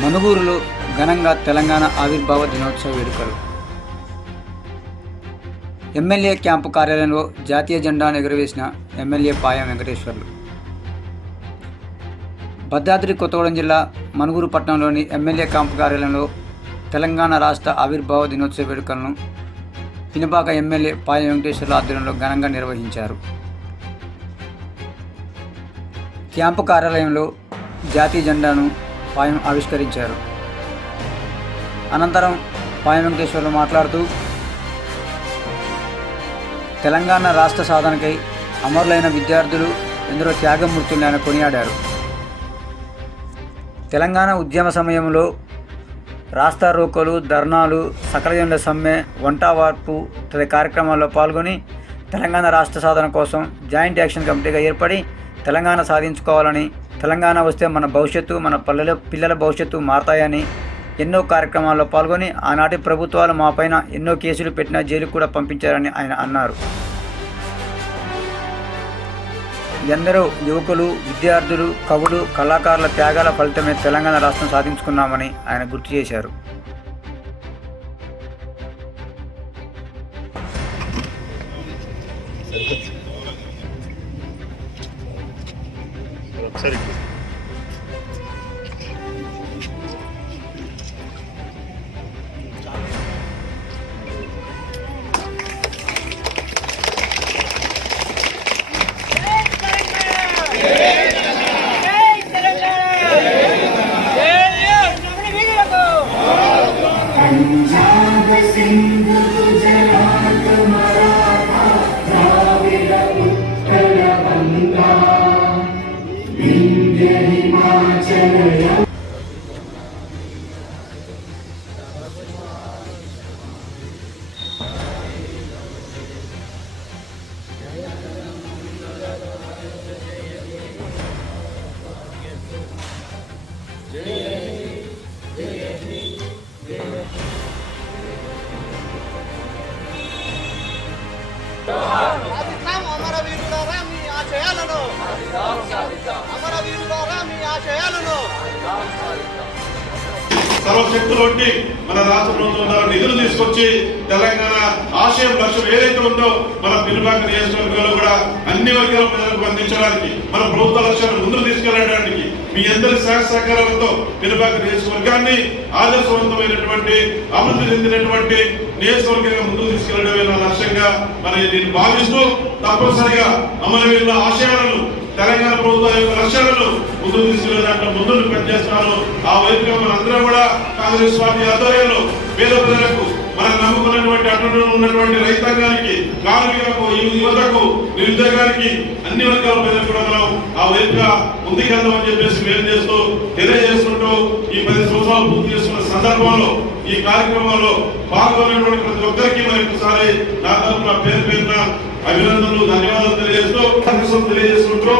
మనుగూరులో ఘనంగా తెలంగాణ ఆవిర్భావ దినోత్సవ వేడుకలు. ఎమ్మెల్యే క్యాంపు కార్యాలయంలో జాతీయ జెండాను ఎగురవేసిన ఎమ్మెల్యే పాయం వెంకటేశ్వర్లు. భద్రాద్రి కొత్తగూడెం జిల్లా మనుగూరు పట్టణంలోని ఎమ్మెల్యే క్యాంపు కార్యాలయంలో తెలంగాణ రాష్ట్ర ఆవిర్భావ దినోత్సవ వేడుకలను పినపాక ఎమ్మెల్యే పాయం వెంకటేశ్వర్ల ఆధ్వర్యంలో ఘనంగా నిర్వహించారు. క్యాంపు కార్యాలయంలో జాతీయ జెండాను పాయం ఆవిష్కరించారు. అనంతరం పాయం వెంకటేశ్వర్లు మాట్లాడుతూ తెలంగాణ రాష్ట్ర సాధనకై అమరులైన విద్యార్థులు ఎందరో త్యాగమూర్తుల్ని ఆయన కొనియాడారు. తెలంగాణ ఉద్యమ సమయంలో రాస్తా రోకోలు, ధర్నాలు, సకలజనుల సమ్మె, వంట వార్పు తదితర కార్యక్రమాల్లో పాల్గొని తెలంగాణ రాష్ట్ర సాధన కోసం జాయింట్ యాక్షన్ కమిటీగా ఏర్పడి తెలంగాణ సాధించుకోవాలని, తెలంగాణ వస్తే మన భవిష్యత్తు, మన పిల్లల భవిష్యత్తు మారతాయని ఎన్నో కార్యక్రమాల్లో పాల్గొని ఆనాటి ప్రభుత్వాలు మా పైన ఎన్నో కేసులు పెట్టినా జైలుకు కూడా పంపించారని ఆయన అన్నారు. ఎందరో యువకులు, విద్యార్థులు, కవులు, కళాకారుల త్యాగాల ఫలితమే తెలంగాణ రాష్ట్రం సాధించుకున్నామని ఆయన గుర్తు చేశారు. సర్వశక్తులు మన రాష్ట్ర ప్రభుత్వం నిధులు తీసుకొచ్చి తెలంగాణ ఆశయం లక్ష్యం ఏదైతే ఉందో మన పినపాక నియోజకవర్గంలో కూడా అన్ని వర్గాల ప్రజలకు అందించడానికి, మన ప్రభుత్వ లక్ష్యాలను ముందుకు తీసుకెళ్లడానికి మీ అందరి సహకారాలతో పినపాక నియోజకవర్గాన్ని ఆదర్శవంతమైనటువంటి అభివృద్ధి చెందినటువంటి నియోజకవర్గంగా ముందుకు తీసుకెళ్లడమే నా లక్ష్యంగా మరి నేను భావిస్తూ తప్పనిసరిగా అమలులో ఆశయాలను, తెలంగాణ ప్రభుత్వం యొక్క లక్ష్యాలను ముందుకు తీసుకెళ్లే దాంట్లో ముందుకు పనిచేస్తున్నారు. ఆ వైపుగా మనందరం కూడా కాంగ్రెస్ పార్టీ ఆధ్వర్యంలో పేద ప్రజలకు, మనం నమ్ముకున్నటువంటి అటు ఉన్నటువంటి రైతాంగానికి, కార్మికులకు, యువతకు, నిరుద్యోగానికి, అన్ని వర్గాల ప్రజలకు కూడా మనం ఆ వైపుగా ముందుకెళ్దామని చెప్పేసి మేము చేస్తూ తెలియజేస్తుంటూ ఈ 10 సంవత్సరాలు పూర్తి చేసుకున్న సందర్భంలో ఈ కార్యక్రమంలో పాల్గొన్నటువంటి ప్రతి ఒక్కరికి మరొకసారి నా తరఫున పేరున అభినందనలు, ధన్యవాదాలు తెలియజేస్తూ తెలియజేస్తుంటూ